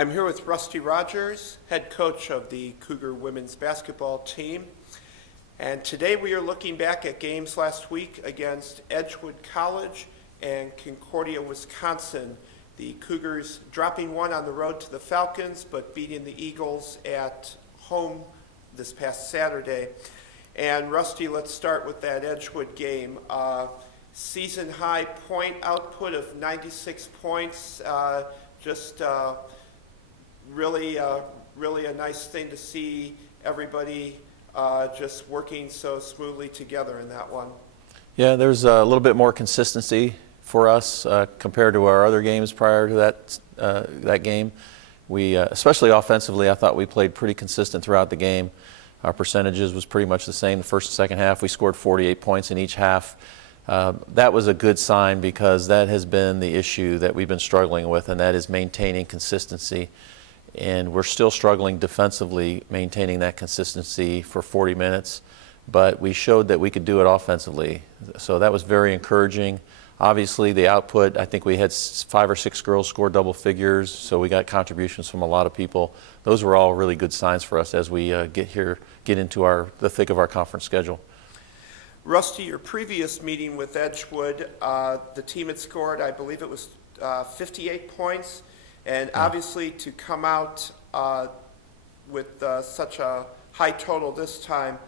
I'm here with Rusty Rogers, head coach of the Cougar women's basketball team. And today we are looking back at games last week against Edgewood College and Concordia, Wisconsin. The Cougars dropping one on the road to the Falcons, but beating the Eagles at home this past Saturday. And Rusty, let's start with that Edgewood game. Season high point output of 96 points. Really a nice thing to see everybody just working so smoothly together in that one. Yeah, there's a little bit more consistency for us compared to our other games prior to that game. We, especially offensively, I thought we played pretty consistent throughout the game. Our percentages was pretty much the same the first and second half. We scored 48 points in each half. That was a good sign because that has been the issue that we've been struggling with, and that is maintaining consistency. And we're still struggling defensively maintaining that consistency for 40 minutes, but we showed that we could do it offensively. So that was very encouraging. Obviously, the output, I think we had 5 or 6 girls score double figures, so we got contributions from a lot of people. Those were all really good signs for us as we get into the thick of our conference schedule. Rusty, your previous meeting with Edgewood, the team had scored, I believe it was 58 points. And obviously to come out with such a high total this time,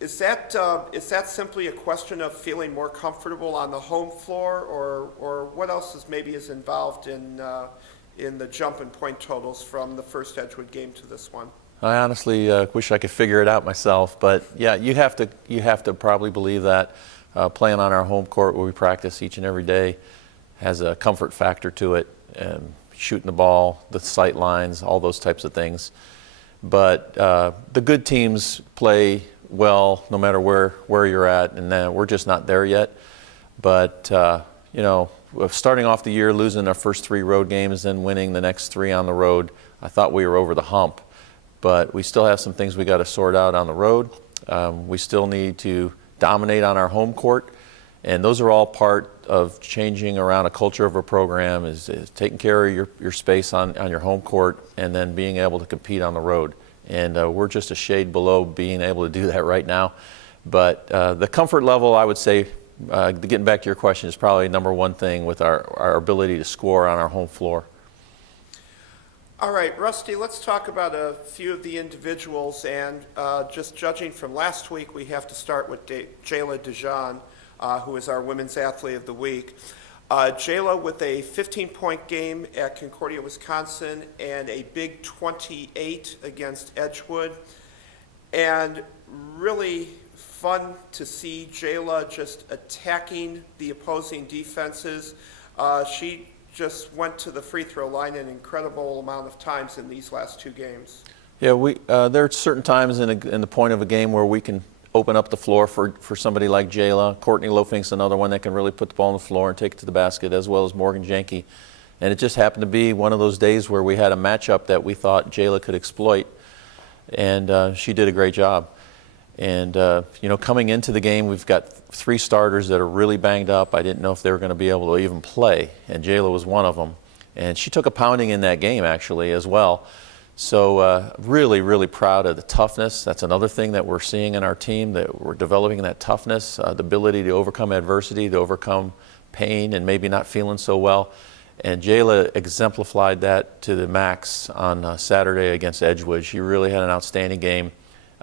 is that simply a question of feeling more comfortable on the home floor, or what else is involved in the jump in point totals from the first Edgewood game to this one? I honestly wish I could figure it out myself, but yeah, you have to probably believe that playing on our home court where we practice each and every day has a comfort factor to it, shooting the ball, the sight lines, all those types of things. But the good teams play well no matter where you're at, and we're just not there yet. But starting off the year, losing our first 3 road games, then winning the next 3 on the road, I thought we were over the hump. But we still have some things we got to sort out on the road. We still need to dominate on our home court. And those are all part of changing around a culture of a program, is taking care of your space on your home court and then being able to compete on the road. And we're just a shade below being able to do that right now. But the comfort level, I would say, getting back to your question, is probably number one thing with our ability to score on our home floor. All right, Rusty, let's talk about a few of the individuals. And just judging from last week, we have to start with Jayla Dijon, who is our Women's Athlete of the Week. Jayla with a 15-point game at Concordia, Wisconsin, and a big 28 against Edgewood. And really fun to see Jayla just attacking the opposing defenses. She just went to the free throw line an incredible amount of times in these last 2 games. Yeah, there are certain times in the point of a game where we can open up the floor for somebody like Jayla. Courtney Lofink's another one that can really put the ball on the floor and take it to the basket, as well as Morgan Jenke. And it just happened to be one of those days where we had a matchup that we thought Jayla could exploit, and she did a great job. And coming into the game, we've got 3 starters that are really banged up. I didn't know if they were going to be able to even play, and Jayla was one of them. And she took a pounding in that game, actually, as well. So really, really proud of the toughness. That's another thing that we're seeing in our team, that we're developing that toughness, the ability to overcome adversity, to overcome pain and maybe not feeling so well. And Jayla exemplified that to the max on Saturday against Edgewood. She really had an outstanding game.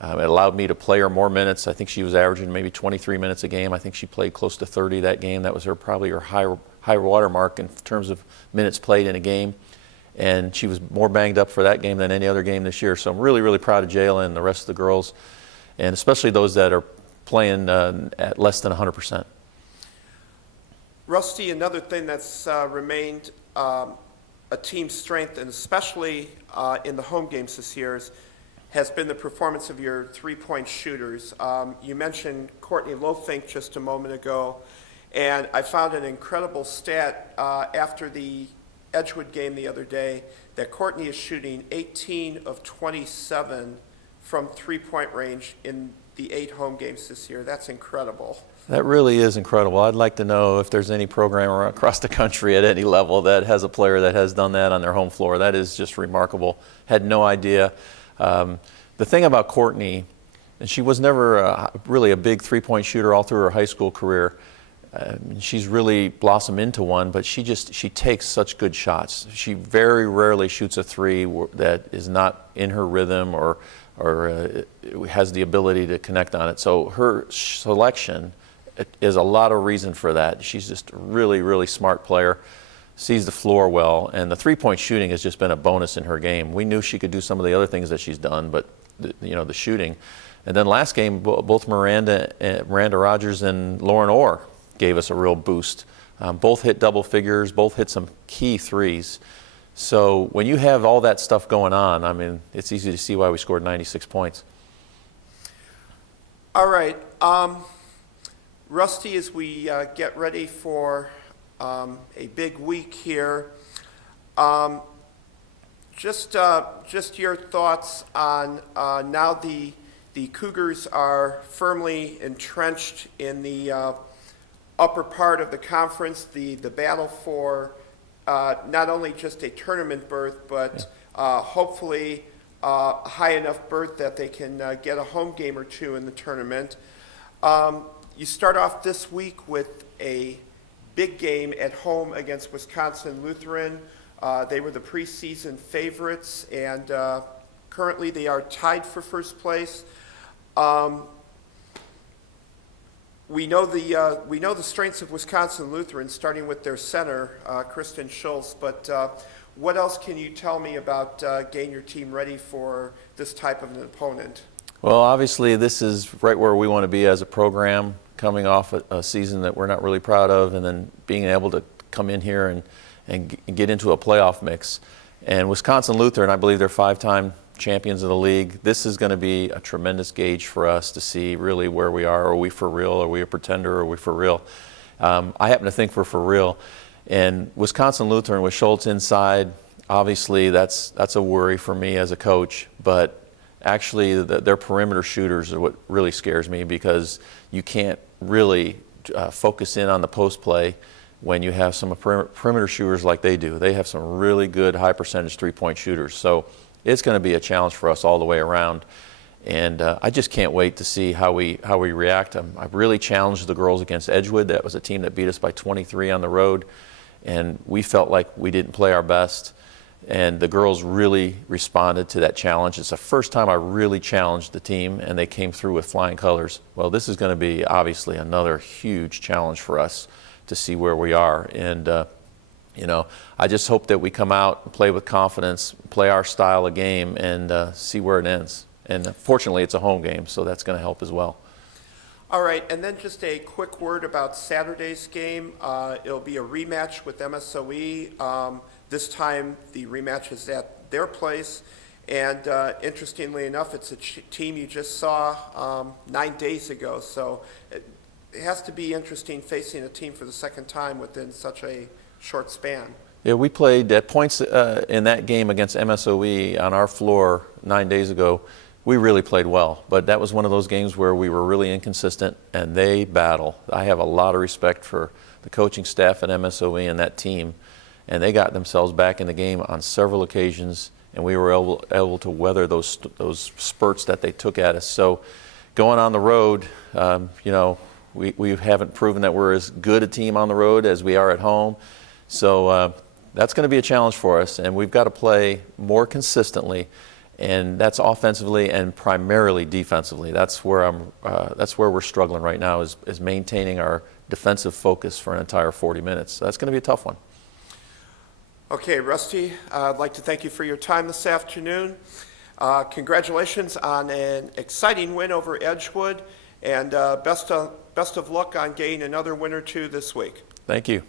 It allowed me to play her more minutes. I think she was averaging maybe 23 minutes a game. I think she played close to 30 that game. That was probably her high water mark in terms of minutes played in a game. And she was more banged up for that game than any other game this year. So I'm really, really proud of Jayla and the rest of the girls, and especially those that are playing at less than 100%. Rusty, another thing that's remained a team strength, and especially in the home games this year, has been the performance of your 3-point shooters. You mentioned Courtney Lofink just a moment ago, and I found an incredible stat after the Edgewood game the other day that Courtney is shooting 18 of 27 from 3-point range in the 8 home games this year. That's incredible. That really is incredible. I'd like to know if there's any program across the country at any level that has a player that has done that on their home floor. That is just remarkable. Had no idea. The thing about Courtney, and she was never really a big three-point shooter all through her high school career. She's really blossomed into one, but she takes such good shots. She very rarely shoots a three that is not in her rhythm or has the ability to connect on it. So her selection is a lot of reason for that. She's just a really, really smart player, sees the floor well, and the three-point shooting has just been a bonus in her game. We knew she could do some of the other things that she's done, but the shooting. And then last game, both Miranda Rogers and Lauren Orr gave us a real boost. Both hit double figures, both hit some key threes. So when you have all that stuff going on, I mean, it's easy to see why we scored 96 points. All right. Rusty, as we get ready for a big week here, just your thoughts on now the Cougars are firmly entrenched in the upper part of the conference, the battle for not only just a tournament berth, but hopefully a high enough berth that they can get a home game or two in the tournament. You start off this week with a big game at home against Wisconsin Lutheran. They were the preseason favorites, and currently they are tied for first place. We know the strengths of Wisconsin Lutheran, starting with their center, Kristen Schultz. But what else can you tell me about getting your team ready for this type of an opponent? Well, obviously, this is right where we want to be as a program, coming off a season that we're not really proud of, and then being able to come in here and get into a playoff mix. And Wisconsin Lutheran, I believe they're 5-time champions of the league. This is going to be a tremendous gauge for us to see really where we are. Are we for real? Are we a pretender? Are we for real? I happen to think we're for real. And Wisconsin Lutheran with Schultz inside, obviously that's a worry for me as a coach. But actually, their perimeter shooters are what really scares me, because you can't really focus in on the post play when you have some perimeter shooters like they do. They have some really good high percentage three-point shooters. So it's going to be a challenge for us all the way around. And I just can't wait to see how we react. I've really challenged the girls against Edgewood. That was a team that beat us by 23 on the road, and we felt like we didn't play our best. And the girls really responded to that challenge. It's the first time I really challenged the team, and they came through with flying colors. Well, this is going to be obviously another huge challenge for us to see where we are. And I just hope that we come out and play with confidence, play our style of game, and see where it ends. And fortunately, it's a home game, so that's going to help as well. All right, and then just a quick word about Saturday's game. It'll be a rematch with MSOE. This time, the rematch is at their place. And interestingly enough, it's a team you just saw 9 days ago. So it has to be interesting facing a team for the second time within such a short span. Yeah, we played at points in that game against MSOE on our floor 9 days ago. We really played well, but that was one of those games where we were really inconsistent, and they battle. I have a lot of respect for the coaching staff at MSOE and that team, and they got themselves back in the game on several occasions, and we were able to weather those spurts that they took at us. So going on the road, we haven't proven that we're as good a team on the road as we are at home. So that's going to be a challenge for us, and we've got to play more consistently, and that's offensively and primarily defensively. That's where we're struggling right now, is maintaining our defensive focus for an entire 40 minutes. So that's going to be a tough one. Okay, Rusty, I'd like to thank you for your time this afternoon. Congratulations on an exciting win over Edgewood, and best of luck on getting another win or two this week. Thank you.